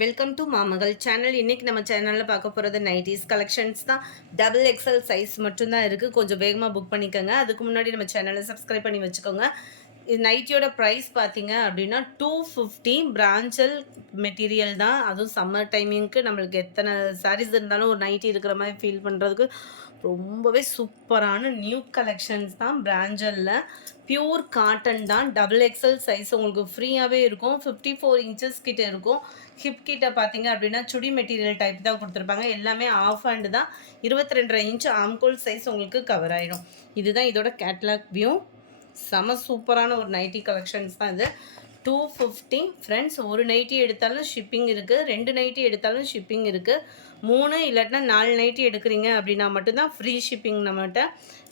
Welcome to மாமகள் channel. இன்றைக்கி நம்ம சேனலில் பார்க்க போகிறது நைட்டிஸ் கலெக்ஷன்ஸ் தான். டபுள் எக்ஸல் சைஸ் மட்டும்தான் இருக்குது. கொஞ்சம் வேகமாக புக் பண்ணிக்கோங்க. அதுக்கு முன்னாடி நம்ம சேனலை சப்ஸ்கிரைப் பண்ணி வச்சுக்கோங்க. இது நைட்டியோட ப்ரைஸ் பார்த்தீங்க அப்படின்னா 250. பிராஞ்சல் மெட்டீரியல் தான். அதுவும் சம்மர் டைமிங்க்கு நம்மளுக்கு எத்தனை சாரீஸ் இருந்தாலும் ஒரு நைட்டி இருக்கிற மாதிரி ஃபீல் பண்ணுறதுக்கு ரொம்பவே சூப்பரான நியூ கலெக்ஷன்ஸ் தான். பிராஞ்சலில் பியூர் காட்டன் தான். டபுள் எக்ஸல் சைஸ் உங்களுக்கு ஃப்ரீயாகவே இருக்கும். 54 இன்ச்சஸ் கிட்ட இருக்கும். ஹிப் கிட்ட பார்த்தீங்க அப்படின்னா சுடி மெட்டீரியல் டைப் தான் கொடுத்துருப்பாங்க. எல்லாமே ஆஃப் ஹேண்டு தான். 22.5 இன்ச் ஆம்கோல் சைஸ் உங்களுக்கு கவர் ஆகிடும். இதுதான் இதோட கேட்லாக் வியூ. செம சூப்பரான ஒரு நைட்டி கலெக்ஷன்ஸ் தான் இது. 250 ஃப்ரெண்ட்ஸ். ஒரு நைட்டி எடுத்தாலும் ஷிப்பிங் இருக்குது. 2 நைட்டி எடுத்தாலும் ஷிப்பிங் இருக்குது. 3 இல்லாட்டினா 4 நைட்டி எடுக்கிறீங்க அப்படின்னா மட்டும்தான் ஃப்ரீ ஷிப்பிங் நம்மகிட்ட.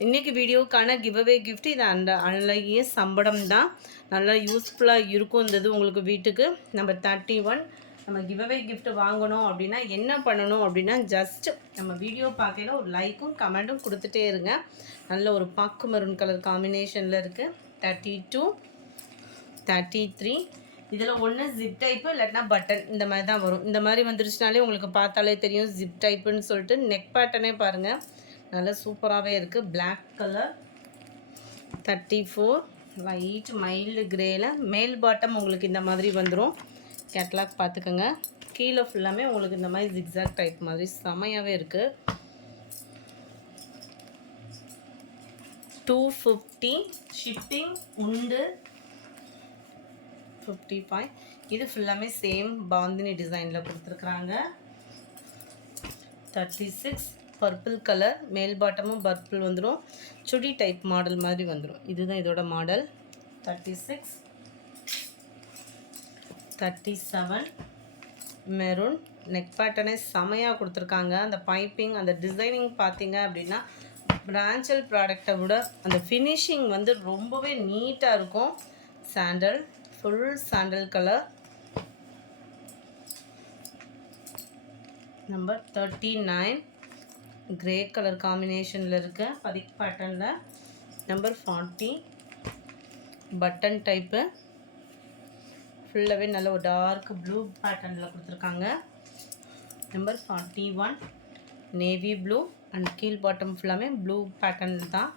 இன்றைக்கி வீடியோக்கான கிவ்அவே கிஃப்ட் இது. அந்த அழகிய சம்படம் தான். நல்லா யூஸ்ஃபுல்லாக இருக்கும் இந்த இது உங்களுக்கு வீட்டுக்கு. நம்பர் 31. நம்ம கிவ்அவே கிஃப்ட் வாங்கணும் அப்படின்னா என்ன பண்ணணும் அப்படின்னா ஜஸ்ட் நம்ம வீடியோ பார்க்கையில் ஒரு லைக்கும் கமெண்ட்டும் கொடுத்துட்டே இருங்க. நல்ல ஒரு பாக்கு மெரூன் கலர் காம்பினேஷனில் இருக்குது. 32, 33. இதில் ஒன்று ஜிப் டைப்பு இல்லாட்டினா பட்டன் இந்த மாதிரி தான் வரும். இந்த மாதிரி வந்துருச்சுனாலே உங்களுக்கு பார்த்தாலே தெரியும் ஜிப் டைப்புன்னு சொல்லிட்டு. நெக் பேட்டனே பாருங்கள் நல்லா சூப்பராகவே இருக்குது. Black colour. 34 லைட் மைல்டு கிரேயில் மேல் பாட்டம் உங்களுக்கு இந்த மாதிரி வந்துடும். கேட்லாக் பார்த்துக்கோங்க. கீழே ஃபுல்லாமே உங்களுக்கு இந்த மாதிரி ஜிக்ஸாக் டைப் மாதிரி செமையாகவே இருக்குது. 250 ஷிப்பிங் உண்டு. 55. இது ஃபுல்லாமே சேம் பாந்தினி டிசைனில் கொடுத்துருக்குறாங்க. 36 பர்பிள் கலர். மேல் பாட்டமும் பர்பிள் வந்துடும். சுடி டைப் மாடல் மாதிரி வந்துடும். இதுதான் இதோட மாடல். 36, 37 மெரூன். நெக் பேட்டனே செமையாக கொடுத்துருக்காங்க. அந்த பைப்பிங் அந்த டிசைனிங் பார்த்தீங்க அப்படின்னா பிராஞ்சல் ப்ராடக்டை விட அந்த ஃபினிஷிங் வந்து ரொம்பவே நீட்டாக இருக்கும். Sandal, full sandal colour. Number 39 grey colour காம்பினேஷனில் இருக்க பதிக் பேட்டர்னில். Number 40 button type. ஃபுல்லாகவே நல்ல ஒரு டார்க் ப்ளூ பேட்டர்னில் கொடுத்துருக்காங்க. நம்பர் 41 நேவி ப்ளூ அண்ட் கீழ் பாட்டம் ஃபுல்லாமே ப்ளூ பேட்டர்ன் தான்.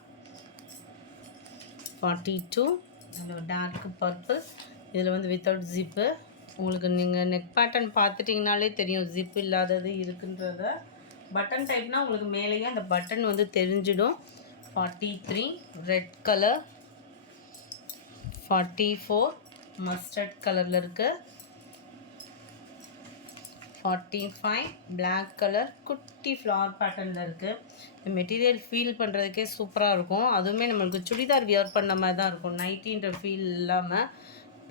42 நல்ல ஒரு டார்க் பர்பிள். இதில் வந்து வித்தவுட் ஜிப்பு. உங்களுக்கு நீங்கள் நெக் பேட்டர்ன் பார்த்துட்டிங்கனாலே தெரியும் ஜிப் இல்லாதது இருக்குன்றத. பட்டன் டைப்னால் உங்களுக்கு மேலேயே அந்த பட்டன் வந்து தெரிஞ்சிடும். 43 ரெட் கலர். 44 மஸ்டர்ட் கலரில் இருக்குது. 45 பிளாக் கலர் குட்டி ஃப்ளவர் பேட்டர்னில் இருக்குது. இந்த மெட்டீரியல் ஃபீல் பண்ணுறதுக்கே சூப்பராக இருக்கும். அதுவுமே நம்மளுக்கு சுடிதார் வியர் பண்ண மாதிரி தான் இருக்கும். நைட்டின்ற ஃபீல் இல்லாமல்.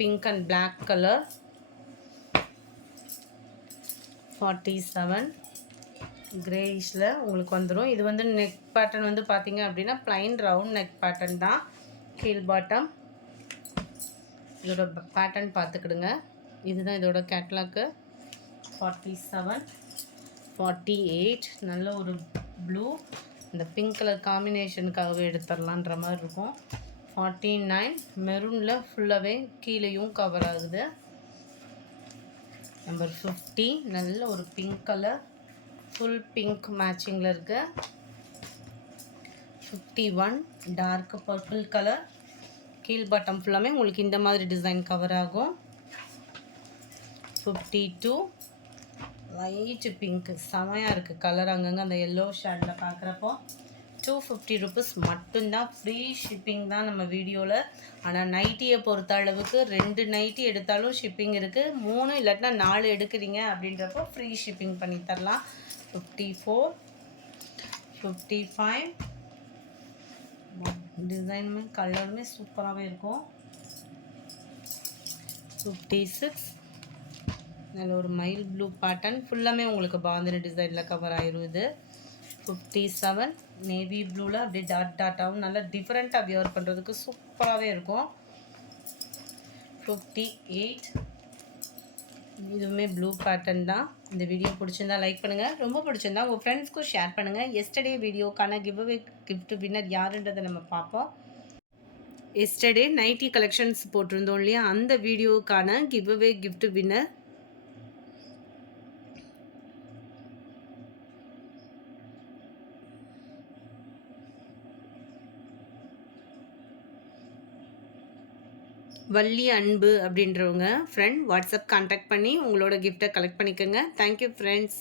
Pink and black colour. 47 கிரேயிஷில் உங்களுக்கு வந்துடும். இது வந்து நெக் பேட்டர்ன் வந்து பார்த்தீங்க அப்படின்னா ப்ளைன் ரவுண்ட் நெக் பேட்டர்ன் தான். கீழ் பாட்டம். இதோட பேட்டர்ன் பார்த்துக்கிடுங்க. இதுதான் இதோட கேட்லாக்கு. 47, 48 நல்ல ஒரு ப்ளூ. இந்த பிங்க் கலர் காம்பினேஷனுக்காகவே எடுத்துடலான்ற மாதிரி இருக்கும். 49 மெரூனில் ஃபுல்லாகவே கீழேயும் கவர் ஆகுது. நம்பர் 50 நல்ல ஒரு பிங்க் கலர். ஃபுல் பிங்க் மேட்சிங்கில் இருக்குது. 51 டார்க் பர்பிள் கலர். கீழ் பாட்டம் ஃபுல்லாமே உங்களுக்கு இந்த மாதிரி டிசைன் கவர் ஆகும். 52 லைட் பிங்க் செமையாக இருக்குது கலர். அங்கங்கே அந்த எல்லோ ஷேடில் பார்க்குறப்போ 250 ருபீஸ் மட்டும்தான். ஃப்ரீ ஷிப்பிங் தான் நம்ம வீடியோவில். ஆனால் நைட்டியை பொறுத்த அளவுக்கு 2 நைட்டி எடுத்தாலும் ஷிப்பிங் இருக்குது. 3 இல்லாட்டினா 4 எடுக்கிறீங்க அப்படின்றப்போ ஃப்ரீ ஷிப்பிங் பண்ணி தரலாம். 54, 55 டிசைனுமே கலருமே சூப்பராகவே இருக்கும். 56 நல்ல ஒரு மைல் ப்ளூ பேட்டர்ன் ஃபுல்லாமே உங்களுக்கு பாந்தினி டிசைனில் கவர் ஆயிடுது. 57 நேவி ப்ளூவில் அப்படியே டாட் டாட்டாகவும் நல்லா டிஃப்ரெண்ட்டாக வியர் பண்ணுறதுக்கு சூப்பராகவே இருக்கும். 58 இதுவுமே ப்ளூ பேட்டர்ன் தான். இந்த வீடியோ பிடிச்சிருந்தா லைக் பண்ணுங்கள். ரொம்ப பிடிச்சிருந்தா உங்கள் ஃப்ரெண்ட்ஸ்க்கும் ஷேர் பண்ணுங்கள். எஸ்டர்டே வீடியோக்கான கிவ்அவே கிஃப்ட் வின்னர் யாருன்றதை நம்ம பார்ப்போம். எஸ்டர்டே நைட்டி கலெக்ஷன்ஸ் போட்டிருந்தோம் இல்லையா, அந்த வீடியோக்கான கிவ்அவே கிஃப்ட் வின்னர் வள்ளி அன்பு அப்படின்றவங்க ஃப்ரெண்ட் வாட்ஸ்அப் கான்டாக்ட் பண்ணி உங்களோட கிஃப்ட்டை கலெக்ட் பண்ணிக்கோங்க. Thank you friends.